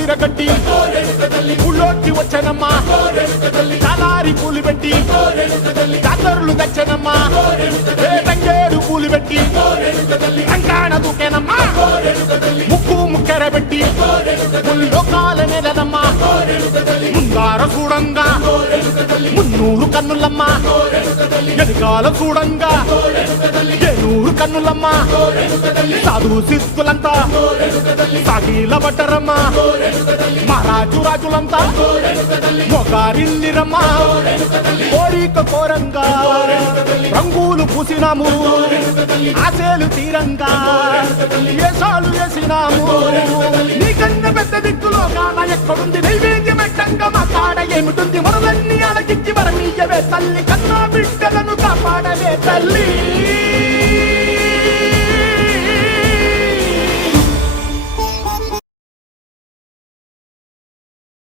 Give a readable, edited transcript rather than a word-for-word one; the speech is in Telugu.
విరగట్టి ఊళ్ళోకి వచ్చనమ్మా చాలారి పూలు పెట్టి జాతరులు తెచ్చనమ్మా తంగేడు పూలు పెట్టి రంగాణ దూకేనమ్మా ముక్కు ముక్కెర పెట్టి ముల్లోకాల నెలనమ్మా ముందార చూడంగా మున్నూరు కన్నులమ్మా ఎనకాల చూడంగా ఏనూరు కన్నులమ్మా సాధు సిద్ధులంతా సాగిల పట్టరమ్మా మహారాజు రాజులంతా మొగారిల్లిరమ్మా కోరిక కోరంగా రంగులు పూసినాము ఆశలు తీరంగా ఏసాలు వేసినాము నీకన్నా పెద్ద దిక్కులో కాన ఎక్కడుంది నైవేద్యం పెట్టంగా మా కాడ ఏమిటుంది మనలన్నీ అలకించి మరమీయవే తల్లి